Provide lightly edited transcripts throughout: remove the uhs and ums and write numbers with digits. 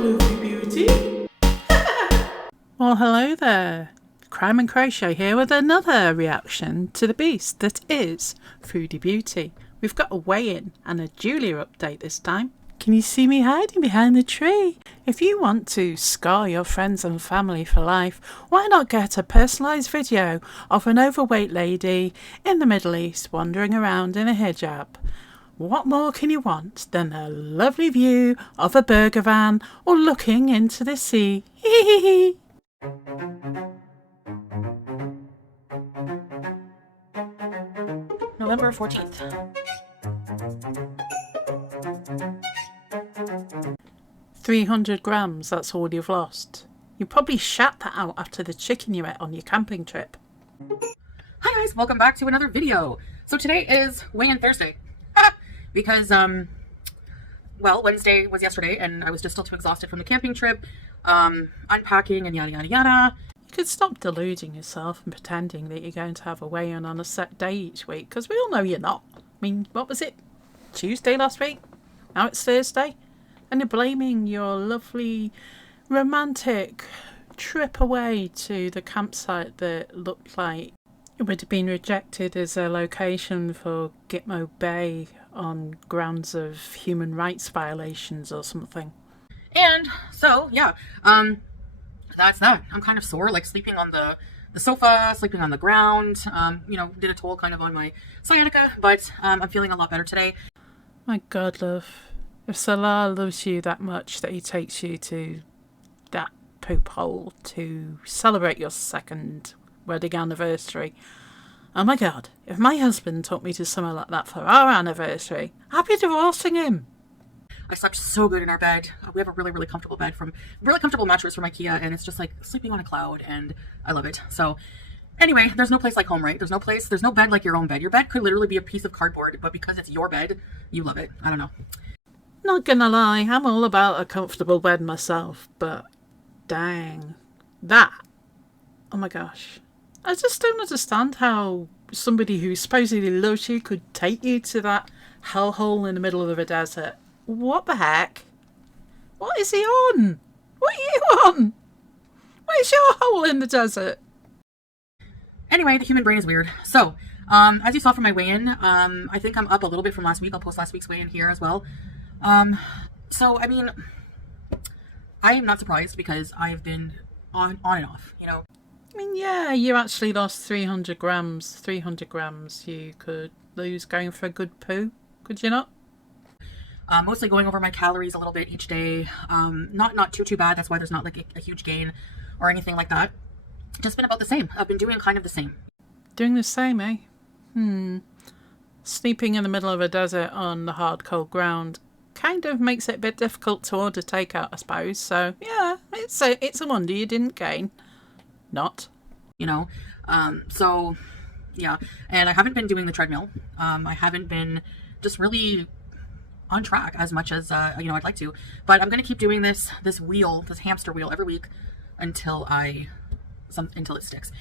Floofy Beauty. Well, hello there. Crime and Crochet here with another reaction to the beast that is Foody Beauty. We've got a weigh-in and a Julia update this time. Can you see me hiding behind the tree? If you want to scar your friends and family for life, why not get a personalised video of an overweight lady in the Middle East wandering around in a hijab? What more can you want than a lovely view of a burger van or looking into the sea? Hee hee hee. November 14th. 300 grams, that's all you've lost. You probably shat that out after the chicken you ate on your camping trip. Hi guys, welcome back to another video. So today is weigh-in Thursday. Because, well, Wednesday was yesterday and I was just still too exhausted from the camping trip, unpacking and yada yada yada. You could stop deluding yourself and pretending that you're going to have a weigh-in on a set day each week, because we all know you're not. I mean, what was it? Tuesday last week? Now it's Thursday? And you're blaming your lovely romantic trip away to the campsite that looked like it would have been rejected as a location for Gitmo Bay on grounds of human rights violations or something. And so, yeah, that's that. I'm kind of sore, like sleeping on the sofa, sleeping on the ground, you know, did a toll kind of on my sciatica, but I'm feeling a lot better today. My God, love. If Salah loves you that much that he takes you to that poop hole to celebrate your second wedding anniversary, oh my God, if my husband took me to somewhere like that for our anniversary, I'd be divorcing him. I slept so good in our bed. We have a really comfortable bed really comfortable mattress from IKEA, and it's just like sleeping on a cloud, and I love it. So anyway, there's no place like home, right? There's no bed like your own bed. Your bed could literally be a piece of cardboard, but because it's your bed, you love it. I don't know. Not gonna lie, I'm all about a comfortable bed myself, but dang, that, oh my gosh. I just don't understand how somebody who supposedly loves you could take you to that hellhole in the middle of a desert. What the heck? What is he on? What are you on? Where's your hole in the desert? Anyway, the human brain is weird. So, as you saw from my weigh-in, I think I'm up a little bit from last week. I'll post last week's weigh-in here as well. So, I mean, I am not surprised because I've been on and off, you know. I mean, yeah, you actually lost 300 grams. 300 grams you could lose going for a good poo, could you not? Mostly going over my calories a little bit each day. Not too bad. That's why there's not like a huge gain or anything like that. Just been about the same. I've been doing kind of the same. Doing the same, eh? Sleeping in the middle of a desert on the hard, cold ground kind of makes it a bit difficult to order takeout, I suppose. So, yeah, it's a wonder you didn't gain. Not. You know? So, yeah. And I haven't been doing the treadmill. I haven't been just really on track as much as, you know, I'd like to. But I'm going to keep doing this hamster wheel every week until until it sticks.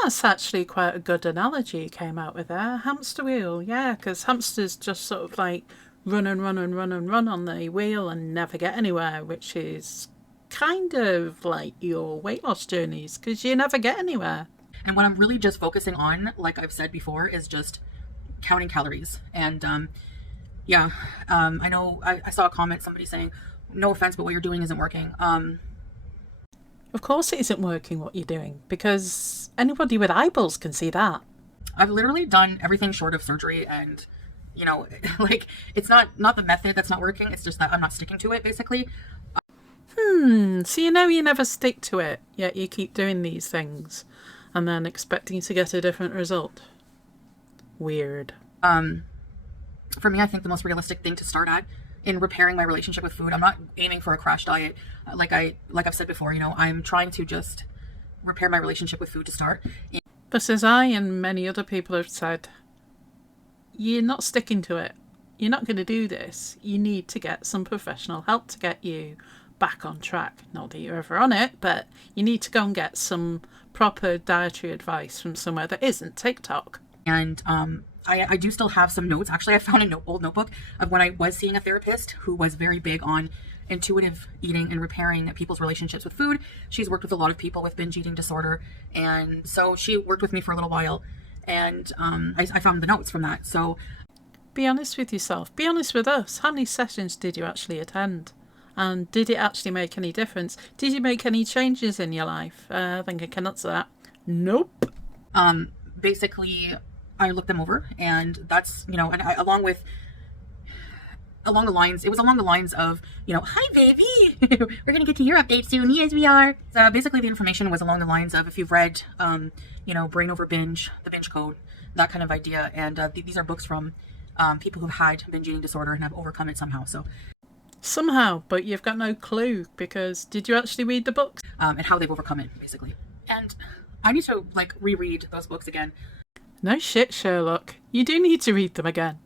That's actually quite a good analogy you came out with there. Hamster wheel, yeah, because hamsters just sort of like run and run and run and run on the wheel and never get anywhere, which is kind of like your weight loss journeys, because you never get anywhere. And what I'm really just focusing on, like I've said before, is just counting calories. And yeah, I know I saw a comment, somebody saying, no offense, but what you're doing isn't working. Of course it isn't working what you're doing, because anybody with eyeballs can see that. I've literally done everything short of surgery, and you know, like, it's not the method that's not working, it's just that I'm not sticking to it, basically. So you know you never stick to it, yet you keep doing these things and then expecting to get a different result. Weird. For me, I think the most realistic thing to start at in repairing my relationship with food, I'm not aiming for a crash diet. Like I've said before, you know, I'm trying to just repair my relationship with food to start. But as I and many other people have said, you're not sticking to it. You're not going to do this. You need to get some professional help to get you back on track. Not that you're ever on it, but you need to go and get some proper dietary advice from somewhere that isn't TikTok. And I do still have some notes. Actually, I found an old notebook of when I was seeing a therapist who was very big on intuitive eating and repairing people's relationships with food. She's worked with a lot of people with binge eating disorder, and so she worked with me for a little while, and I found the notes from that. So Be honest with yourself. Be honest with us. How many sessions did you actually attend? And did it actually make any difference? Did you make any changes in your life? I think I can answer that. Nope. basically, I looked them over, and that's, and I, along the lines, it was along the lines of, hi baby, we're gonna get to your update soon. Yes, we are. So basically the information was along the lines of, if you've read, Brain Over Binge, The Binge Code, that kind of idea. And these are books from people who've had binge eating disorder and have overcome it somehow. So somehow, but you've got no clue, because did you actually read the books? And how they've overcome it, basically. And I need to reread those books again. No shit, Sherlock. You do need to read them again.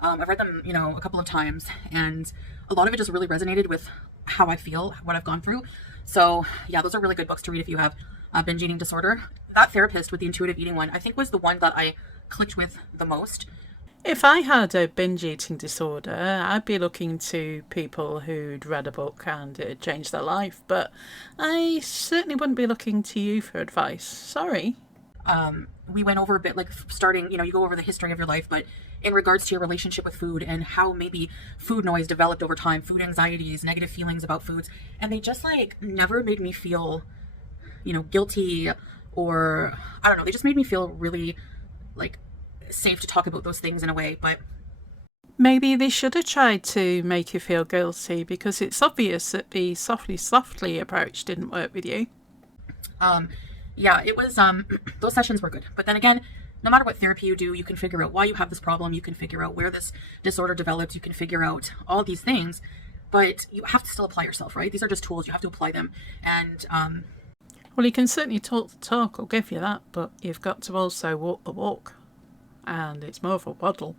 I've read them, a couple of times, and a lot of it just really resonated with how I feel, what I've gone through. So yeah, those are really good books to read if you have binge eating disorder. That therapist with the intuitive eating one, I think, was the one that I clicked with the most. If I had a binge eating disorder, I'd be looking to people who'd read a book and it had changed their life, but I certainly wouldn't be looking to you for advice. Sorry. We went over a bit, starting, you go over the history of your life, but in regards to your relationship with food and how maybe food noise developed over time, food anxieties, negative feelings about foods, and they just never made me feel, guilty, or I don't know, they just made me feel really safe to talk about those things in a way. But maybe they should have tried to make you feel guilty, because it's obvious that the softly approach didn't work with you. Yeah, it was, those sessions were good. But then again, no matter what therapy you do, you can figure out why you have this problem. You can figure out where this disorder develops. You can figure out all these things, but you have to still apply yourself, right? These are just tools. You have to apply them. And, well, you can certainly talk the talk, I'll give you that, but you've got to also walk the walk. And it's more of a waddle.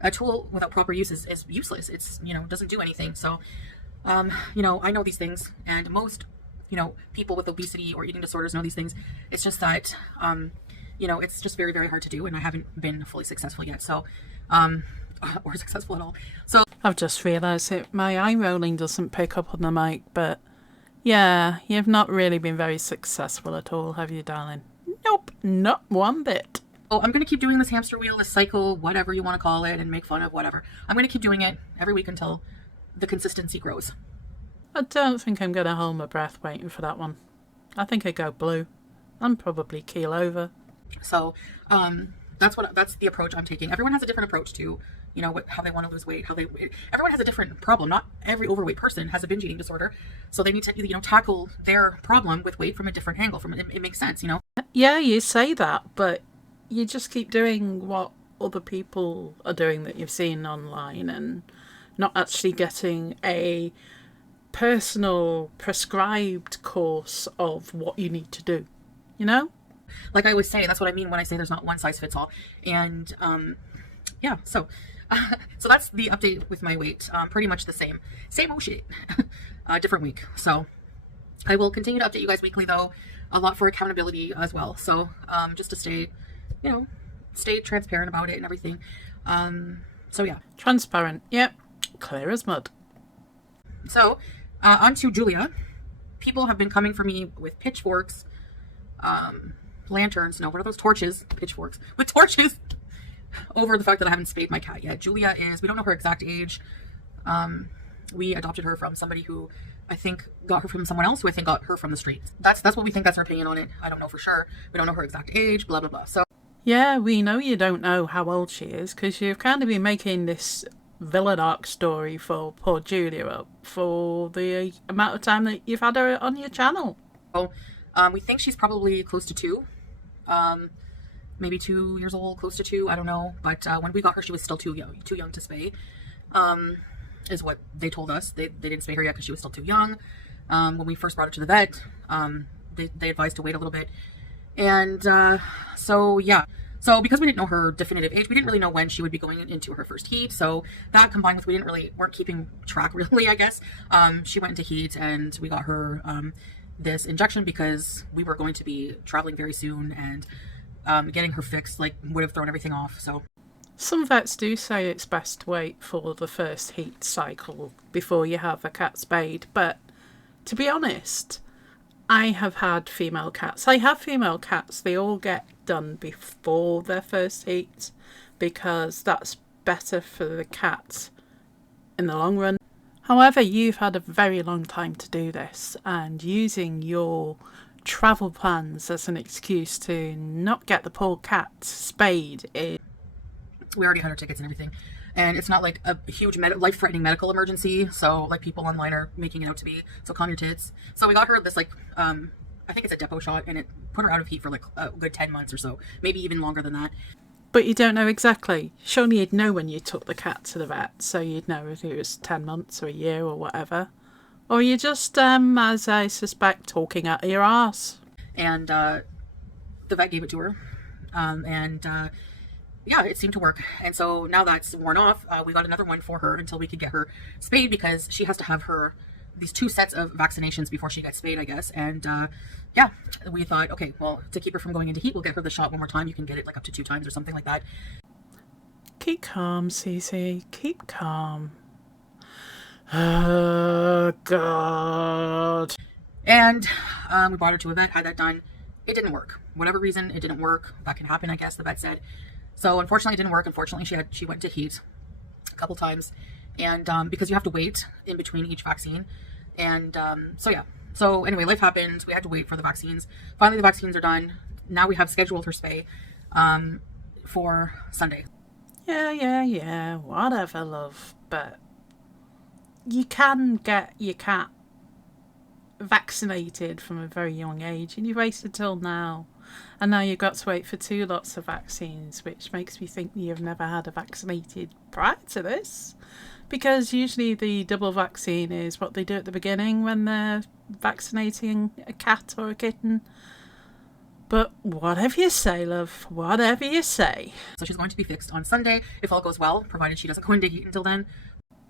A tool without proper use is useless. It's, doesn't do anything. So, I know these things, and most, people with obesity or eating disorders know these things. It's just that, it's just very, very hard to do, and I haven't been fully successful yet. So, or successful at all. So I've just realised that my eye rolling doesn't pick up on the mic, but yeah, you've not really been very successful at all, have you, darling? Nope, not one bit. Oh, I'm going to keep doing this hamster wheel, this cycle, whatever you want to call it, and make fun of whatever. I'm going to keep doing it every week until the consistency grows. I don't think I'm going to hold my breath waiting for that one. I think I go blue. I'm probably keel over. So, that's the approach I'm taking. Everyone has a different approach to, how they want to lose weight, everyone has a different problem. Not every overweight person has a binge eating disorder. So they need to, tackle their problem with weight from a different angle. It makes sense, Yeah, you say that, but you just keep doing what other people are doing that you've seen online, and not actually getting a personal prescribed course of what you need to do, Like I always say, that's what I mean when I say there's not one size fits all. And yeah, so that's the update with my weight. Pretty much the same old shit. Different week. So I will continue to update you guys weekly, though, a lot for accountability as well. So just to stay transparent about it and everything. So yeah. Transparent. Yep. Clear as mud. So on to Julia. People have been coming for me with pitchforks, lanterns. No, what are those? Torches. Pitchforks. With torches over the fact that I haven't spayed my cat yet. Julia we don't know her exact age. We adopted her from somebody who I think got her from someone else who I think got her from the street. That's what we think. That's our opinion on it. I don't know for sure. We don't know her exact age, blah, blah, blah. So yeah, we know you don't know how old she is, because you've kind of been making this villain arc story for poor Julia up for the amount of time that you've had her on your channel. So we think she's probably close to 2. Maybe 2 years old, close to 2. I don't know. But when we got her, she was still too young to spay. Is what they told us. They didn't spay her yet because she was still too young. When we first brought her to the vet, they advised to wait a little bit. And so yeah. So because we didn't know her definitive age, we didn't really know when she would be going into her first heat. So that combined with weren't keeping track really, I guess. She went into heat, and we got her this injection because we were going to be traveling very soon, and getting her fixed like would have thrown everything off. So Some vets do say it's best to wait for the first heat cycle before you have a cat spayed, but to be honest, I have had female cats. I have female cats. They all get done before their first heat because that's better for the cat in the long run. However, you've had a very long time to do this, and using your travel plans as an excuse to not get the poor cat spayed is... We already had our tickets and everything, and it's not like a huge life-threatening medical emergency, so like people online are making it out to be, so calm your tits. So we got her this like I think it's a depot shot, and it put her out of heat for like a good 10 months or so, maybe even longer than that. But you don't know exactly. Surely you'd know when you took the cat to the vet, so you'd know if it was 10 months or a year or whatever. Or you're just, as I suspect, talking out of your arse. And the vet gave it to her, yeah, it seemed to work. And so now that's worn off, we got another one for her until we could get her spayed, because she has to have these 2 sets of vaccinations before she gets spayed, I guess. And yeah, we thought, okay, well, to keep her from going into heat, we'll get her the shot one more time. You can get it like up to 2 times or something like that. Keep calm, Cece. Keep calm. Oh, God. And we brought her to a vet, had that done. It didn't work. Whatever reason, it didn't work. That can happen, I guess, the vet said. So unfortunately, it didn't work. Unfortunately, she went to heat a couple times. And because you have to wait in between each vaccine. And so yeah. So anyway, life happened. We had to wait for the vaccines. Finally, the vaccines are done. Now we have scheduled her spay for Sunday. Yeah. Whatever, love. But you can get your cat vaccinated from a very young age, and you've waited till now. And now you've got to wait for 2 lots of vaccines, which makes me think you've never had a vaccinated prior to this. Because usually the double vaccine is what they do at the beginning when they're vaccinating a cat or a kitten. But whatever you say, love, whatever you say. So she's going to be fixed on Sunday, if all goes well, provided she doesn't go into heat until then.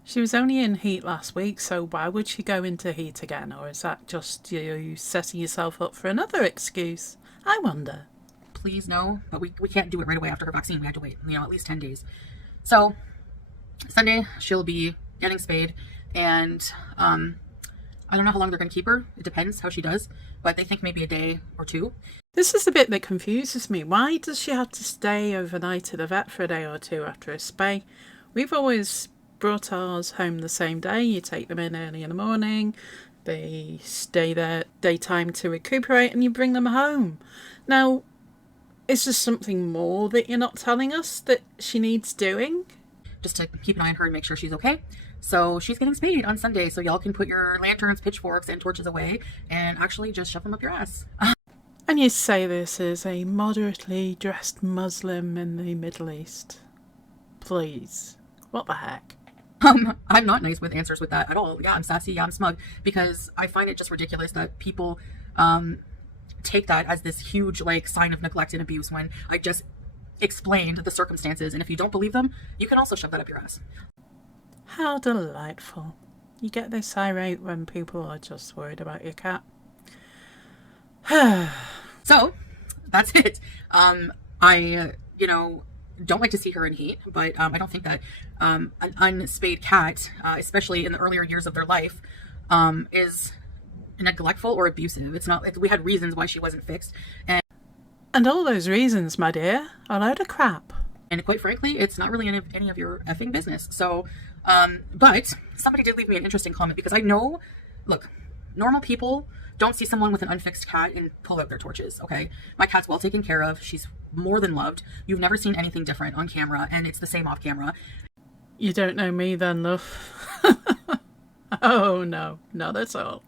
She was only in heat last week, so why would she go into heat again? Or is that just you setting yourself up for another excuse? I wonder. Please no, but we can't do it right away after her vaccine. We had to wait, at least 10 days. So Sunday, she'll be getting spayed, and I don't know how long they're going to keep her. It depends how she does, but they think maybe a day or 2. This is the bit that confuses me. Why does she have to stay overnight at the vet for a day or 2 after a spay? We've always brought ours home the same day. You take them in early in the morning, they stay there daytime to recuperate, and you bring them home. Now, is there something more that you're not telling us that she needs doing? Just to keep an eye on her and make sure she's okay. So she's getting spayed on Sunday, so y'all can put your lanterns, pitchforks, and torches away and actually just shove them up your ass. And you say this is a moderately dressed Muslim in the Middle East. Please. What the heck? I'm not nice with answers with that at all. Yeah, I'm sassy, yeah, I'm smug, because I find it just ridiculous that people take that as this huge like sign of neglect and abuse when I just explained the circumstances, and if you don't believe them, you can also shove that up your ass. How delightful. You get this irate when people are just worried about your cat. So that's it. I don't like to see her in heat, but I don't think that an unspayed cat, especially in the earlier years of their life, is neglectful or abusive. It's not. We had reasons why she wasn't fixed, and all those reasons, my dear, are a load of crap. And quite frankly, it's not really any of your effing business. So, but somebody did leave me an interesting comment, because I know, look, normal people don't see someone with an unfixed cat and pull out their torches, okay? My cat's well taken care of. She's more than loved. You've never seen anything different on camera, and it's the same off camera. You don't know me then, love. Oh, no, not at all.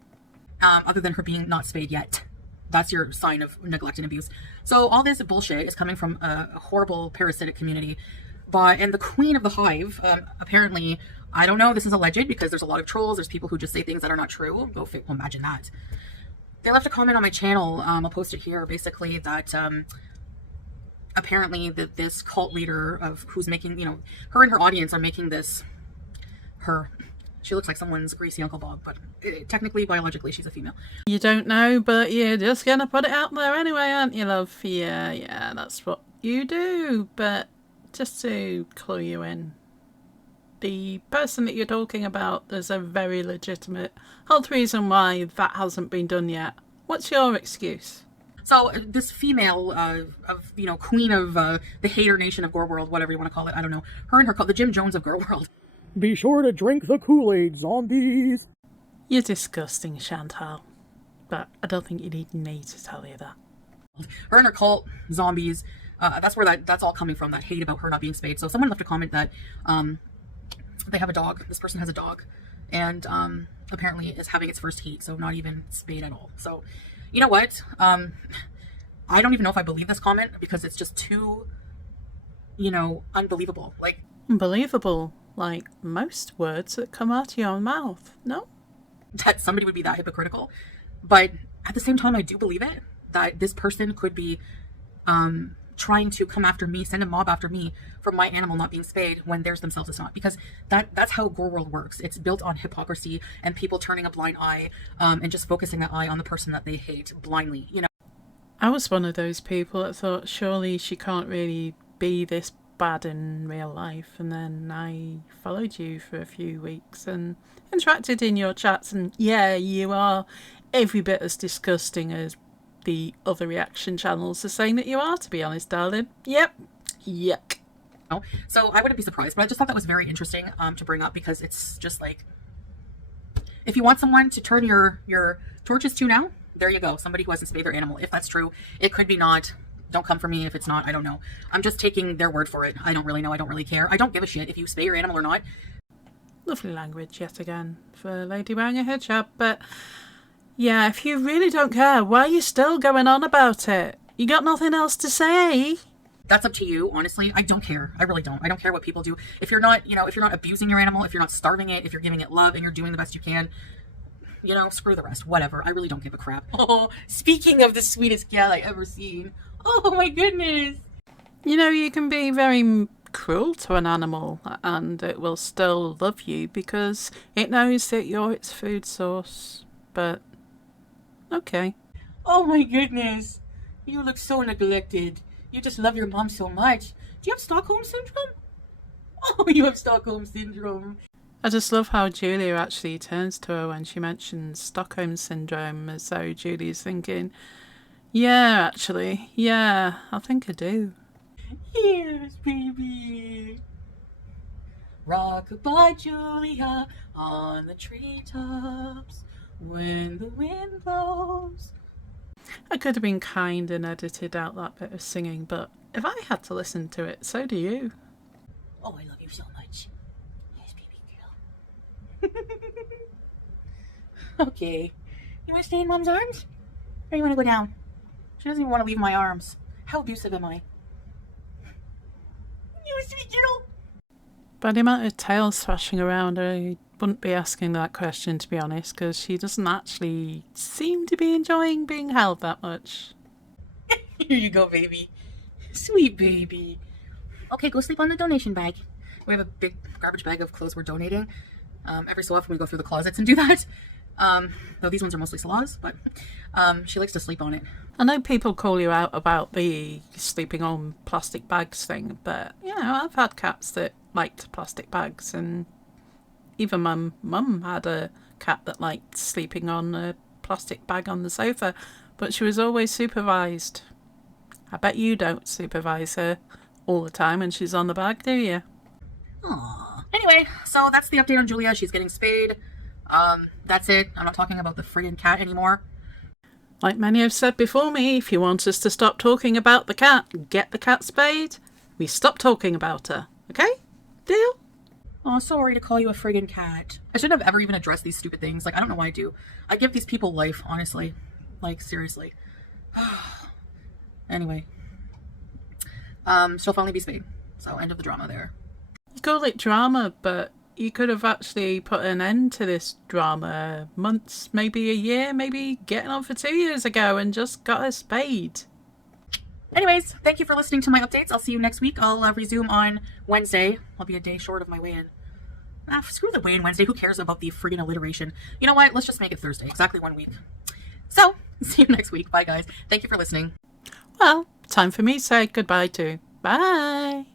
Other than her being not spayed yet. That's your sign of neglect and abuse. So all this bullshit is coming from a horrible parasitic community. And the queen of the hive, apparently, I don't know, this is alleged because there's a lot of trolls. There's people who just say things that are not true. Well, imagine that. They left a comment on my channel, I'll post it here, basically that apparently this cult leader of who's making, her and her audience are making this, her She looks like someone's greasy Uncle Bob, but technically, biologically, she's a female. You don't know, but you're just gonna put it out there anyway, aren't you, love? Yeah, that's what you do. But just to clue you in, the person that you're talking about, there's a very legitimate health reason why that hasn't been done yet. What's your excuse? So this female, queen of the hater nation of Gore World, whatever you want to call it, I don't know. Her and her, the Jim Jones of Gore World. Be sure to drink the Kool-Aid, zombies. You're disgusting, Chantal. But I don't think you need me to tell you that. Her and her cult, zombies, that's where that's all coming from, that hate about her not being spayed. So someone left a comment that they have a dog. This person has a dog. And apparently is having its first heat, so not even spayed at all. So, you know what? I don't even know if I believe this comment because it's just too, unbelievable. Like, unbelievable? Like most words that come out of your mouth, no? That somebody would be that hypocritical. But at the same time, I do believe it, that this person could be trying to come after me, send a mob after me for my animal not being spayed when theirs themselves is not. Because that's how Gore World works. It's built on hypocrisy and people turning a blind eye and just focusing that eye on the person that they hate blindly, I was one of those people that thought surely she can't really be this bad in real life, and then I followed you for a few weeks and interacted in your chats, and yeah, you are every bit as disgusting as the other reaction channels are saying that you are, to be honest, darling. Yep. Yuck. So I wouldn't be surprised, but I just thought that was very interesting to bring up, because it's just like, if you want someone to turn your torches to now, there you go. Somebody who hasn't spayed their animal. If that's true, it could be not. Don't come for me if it's not. I don't know. I'm just taking their word for it. I don't really know. I don't really care. I don't give a shit if you spay your animal or not. Lovely language yet again for a lady wearing a hijab, but yeah, if you really don't care, why are you still going on about it? You got nothing else to say? That's up to you, honestly. I don't care. I really don't. I don't care what people do. If you're not, if you're not abusing your animal, if you're not starving it, if you're giving it love and you're doing the best you can, screw the rest. Whatever. I really don't give a crap. Oh, speaking of the sweetest gal I ever seen. Oh my goodness. You can be very cruel to an animal and it will still love you because it knows that you're its food source. But, okay. Oh my goodness. You look so neglected. You just love your mom so much. Do you have Stockholm Syndrome? Oh, you have Stockholm Syndrome. I just love how Julia actually turns to her when she mentions Stockholm Syndrome, as though Julia's thinking, yeah, actually, yeah, I think I do. Yes, baby. Rock-a-bye, Julia, on the treetops, when the wind blows. I could have been kind and edited out that bit of singing, but if I had to listen to it, so do you. Oh, I love you so much. Yes, baby girl. Okay. You want to stay in Mom's arms? Or you want to go down? She doesn't even want to leave my arms. How abusive am I? You sweet girl. By the amount of tails thrashing around, I wouldn't be asking that question, to be honest, because she doesn't actually seem to be enjoying being held that much. Here you go, baby. Sweet baby. Okay, go sleep on the donation bag. We have a big garbage bag of clothes we're donating. Every so often we go through the closets and do that. Though these ones are mostly Salah's, but she likes to sleep on it. I know people call you out about the sleeping on plastic bags thing, but, I've had cats that liked plastic bags, and even my mum had a cat that liked sleeping on a plastic bag on the sofa, but she was always supervised. I bet you don't supervise her all the time when she's on the bag, do you? Aww. Anyway, so that's the update on Julia. She's getting spayed. That's it. I'm not talking about the friggin' cat anymore. Like many have said before me, if you want us to stop talking about the cat, get the cat spayed, we stop talking about her. Okay? Deal? Oh, sorry to call you a friggin' cat. I shouldn't have ever even addressed these stupid things. Like, I don't know why I do. I give these people life, honestly. Like, seriously. Anyway. She'll finally be spayed. So, end of the drama there. You call it drama, but you could have actually put an end to this drama months, maybe a year, maybe getting on for 2 years ago and just got her spayed. Anyways, thank you for listening to my updates. I'll see you next week. I'll resume on Wednesday. I'll be a day short of my weigh-in. Screw the weigh-in Wednesday. Who cares about the friggin' alliteration? You know what? Let's just make it Thursday. Exactly 1 week. So, see you next week. Bye, guys. Thank you for listening. Well, time for me to say goodbye too. Bye.